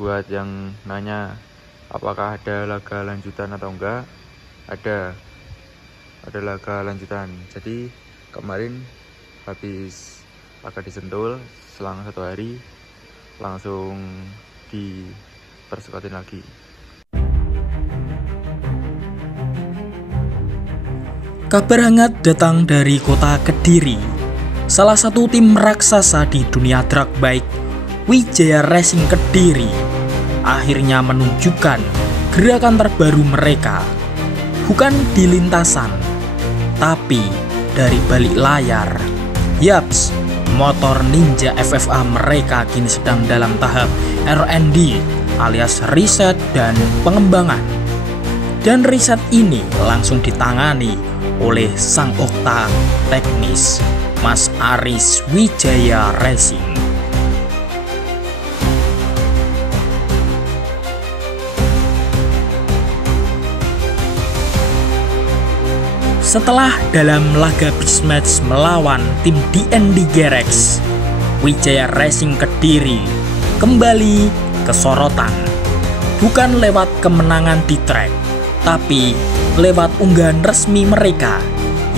buat yang nanya apakah ada laga lanjutan atau enggak, ada laga lanjutan. Jadi kemarin habis laga di Sentul, selang 1 hari langsung dipercepatin lagi. Kabar hangat datang dari kota Kediri. Salah satu tim raksasa di dunia drag bike, Wijaya Racing Kediri, akhirnya menunjukkan gerakan terbaru mereka. Bukan di lintasan, tapi dari balik layar. Yaps, motor Ninja FFA mereka kini sedang dalam tahap R&D alias riset dan pengembangan. Dan riset ini langsung ditangani oleh sang okta teknis, Mas Aris Wijaya Racing. Setelah dalam laga beach match melawan tim DND Gerex, Wijaya Racing Kediri kembali ke sorotan. Bukan lewat kemenangan di track, tapi lewat unggahan resmi mereka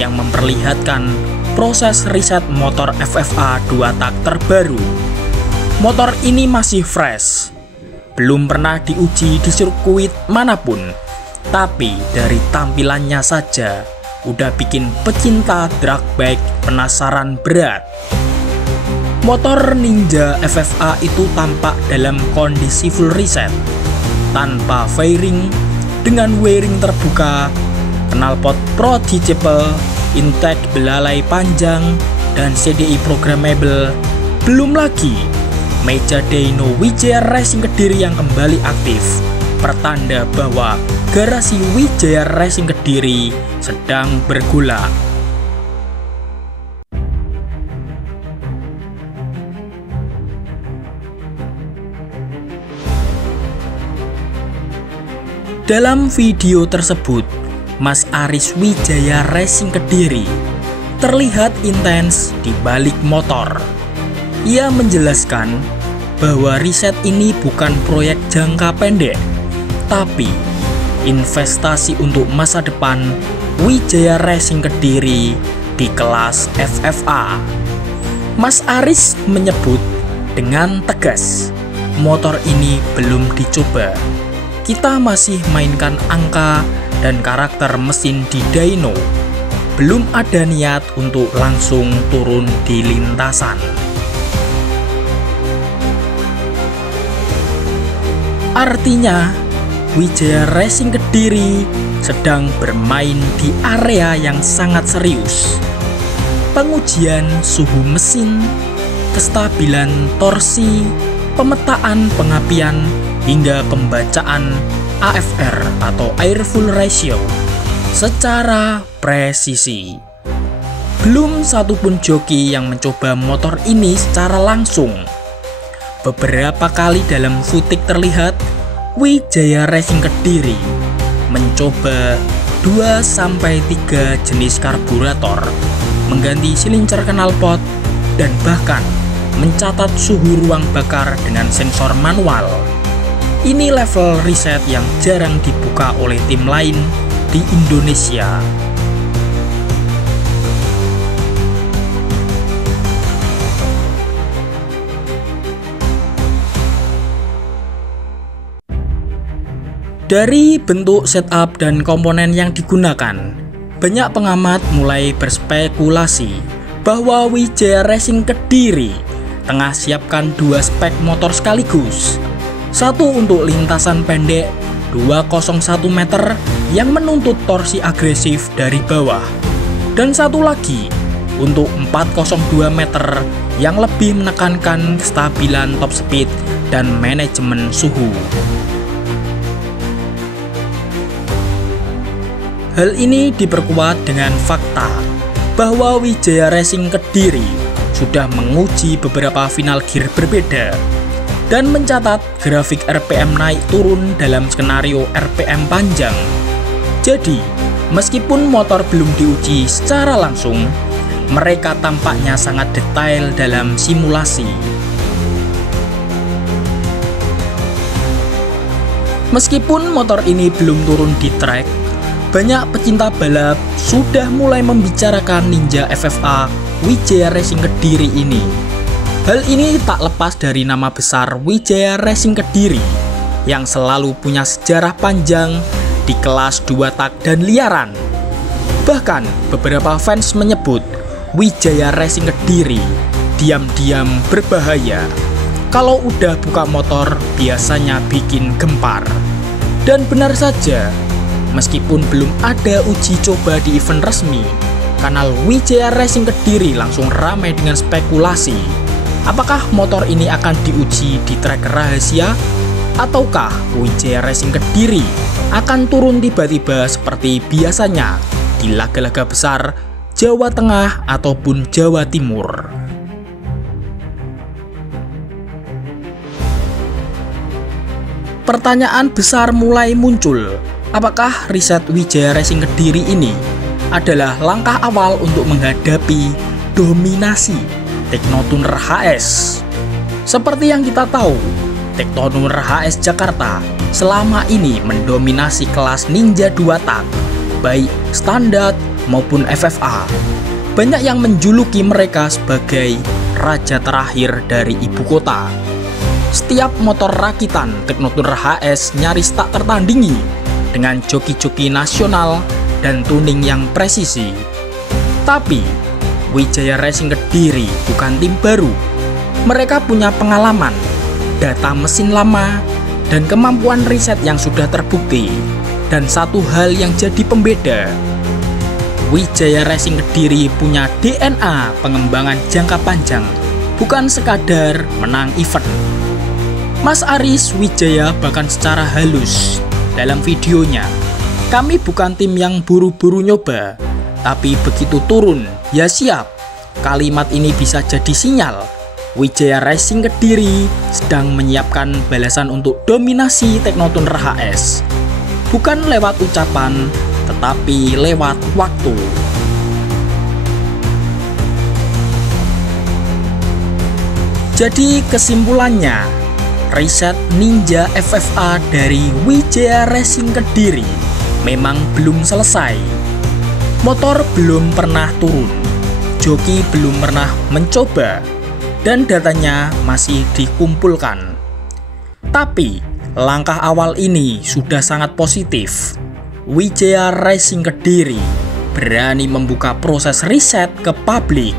yang memperlihatkan proses riset motor FFA 2 tak terbaru. Motor ini masih fresh, belum pernah diuji di sirkuit manapun, tapi dari tampilannya saja udah bikin pecinta drag bike penasaran berat. Motor Ninja FFA itu tampak dalam kondisi full reset, tanpa fairing, dengan wiring terbuka, knalpot protectable, intake belalai panjang, dan CDI programmable. Belum lagi meja dyno Wijaya Racing Kediri yang kembali aktif, pertanda bahwa garasi Wijaya Racing Kediri sedang bergolak. Dalam video tersebut, Mas Aris Wijaya Racing Kediri terlihat intens di balik motor. Ia menjelaskan bahwa riset ini bukan proyek jangka pendek, tapi investasi untuk masa depan Wijaya Racing Kediri di kelas FFA. Mas Aris menyebut dengan tegas, motor ini belum dicoba. Kita masih mainkan angka dan karakter mesin di dyno. Belum ada niat untuk langsung turun di lintasan. Artinya, Wijaya Racing Kediri sedang bermain di area yang sangat serius. Pengujian suhu mesin, kestabilan torsi, pemetaan pengapian, hingga pembacaan AFR atau Air Fuel Ratio secara presisi. Belum satupun joki yang mencoba motor ini secara langsung. Beberapa kali dalam footage terlihat Wijaya Racing Kediri mencoba 2-3 jenis karburator, mengganti silincer knalpot, dan bahkan mencatat suhu ruang bakar dengan sensor manual. Ini level riset yang jarang dibuka oleh tim lain di Indonesia. Dari bentuk setup dan komponen yang digunakan, banyak pengamat mulai berspekulasi bahwa Wijaya Racing Kediri tengah siapkan 2 spek motor sekaligus. Satu untuk lintasan pendek 201 meter yang menuntut torsi agresif dari bawah, dan satu lagi untuk 402 meter yang lebih menekankan kestabilan top speed dan manajemen suhu. Hal ini diperkuat dengan fakta bahwa Wijaya Racing Kediri sudah menguji beberapa final gear berbeda dan mencatat grafik RPM naik turun dalam skenario RPM panjang. Jadi, meskipun motor belum diuji secara langsung, mereka tampaknya sangat detail dalam simulasi. Meskipun motor ini belum turun di trek, banyak pecinta balap sudah mulai membicarakan Ninja FFA Wijaya Racing Kediri ini. Hal ini tak lepas dari nama besar Wijaya Racing Kediri yang selalu punya sejarah panjang di kelas 2 tak dan liaran. Bahkan beberapa fans menyebut Wijaya Racing Kediri diam-diam berbahaya. Kalau udah buka motor biasanya bikin gempar. Dan benar saja, meskipun belum ada uji coba di event resmi, kanal Wijaya Racing Kediri langsung ramai dengan spekulasi. Apakah motor ini akan diuji di trek rahasia? Ataukah Wijaya Racing Kediri akan turun tiba-tiba seperti biasanya di laga-laga besar Jawa Tengah ataupun Jawa Timur? Pertanyaan besar mulai muncul. Apakah riset Wijaya Racing Kediri ini adalah langkah awal untuk menghadapi dominasi Teknotuner HS? Seperti yang kita tahu, Teknotuner HS Jakarta selama ini mendominasi kelas Ninja 2 tak, baik standar maupun FFA. Banyak yang menjuluki mereka sebagai raja terakhir dari ibu kota. Setiap motor rakitan Teknotuner HS nyaris tak tertandingi dengan joki-joki nasional dan tuning yang presisi. Tapi Wijaya Racing Kediri bukan tim baru. Mereka punya pengalaman, data mesin lama, dan kemampuan riset yang sudah terbukti. Dan satu hal yang jadi pembeda, Wijaya Racing Kediri punya DNA pengembangan jangka panjang, bukan sekadar menang event. Mas Aris Wijaya bahkan secara halus dalam videonya, "Kami bukan tim yang buru-buru nyoba, tapi begitu turun, ya siap." Kalimat ini bisa jadi sinyal Wijaya Racing Kediri sedang menyiapkan balasan untuk dominasi Teknotuner HS. Bukan lewat ucapan, tetapi lewat waktu. Jadi kesimpulannya, riset Ninja FFA dari Wijaya Racing Kediri memang belum selesai. Motor belum pernah turun, joki belum pernah mencoba, dan datanya masih dikumpulkan. Tapi langkah awal ini sudah sangat positif. Wijaya Racing Kediri berani membuka proses riset ke publik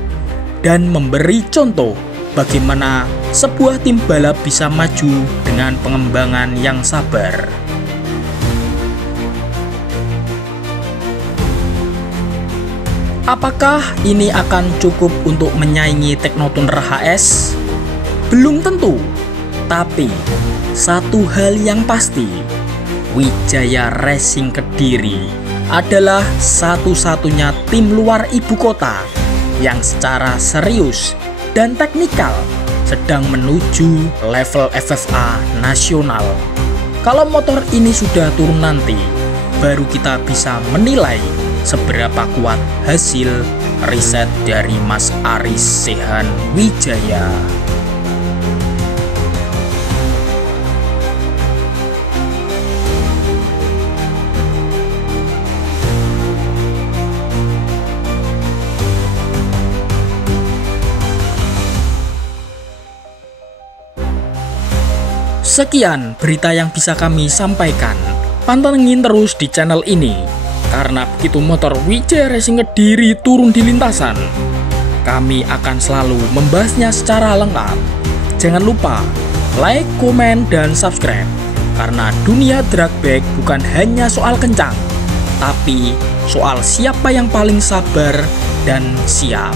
dan memberi contoh bagaimana sebuah tim balap bisa maju dengan pengembangan yang sabar. Apakah ini akan cukup untuk menyaingi Teknotuner HS? Belum tentu. Tapi satu hal yang pasti, Wijaya Racing Kediri adalah satu-satunya tim luar ibu kota yang secara serius dan teknikal sedang menuju level FFA nasional. Kalau motor ini sudah turun nanti, baru kita bisa menilai seberapa kuat hasil riset dari Mas Aris Sehan Wijaya. Sekian berita yang bisa kami sampaikan. Pantengin terus di channel ini, karena begitu motor Wijaya Racing Kediri turun di lintasan, kami akan selalu membahasnya secara lengkap. Jangan lupa like, komen, dan subscribe, karena dunia drag bike bukan hanya soal kencang, tapi soal siapa yang paling sabar dan siap.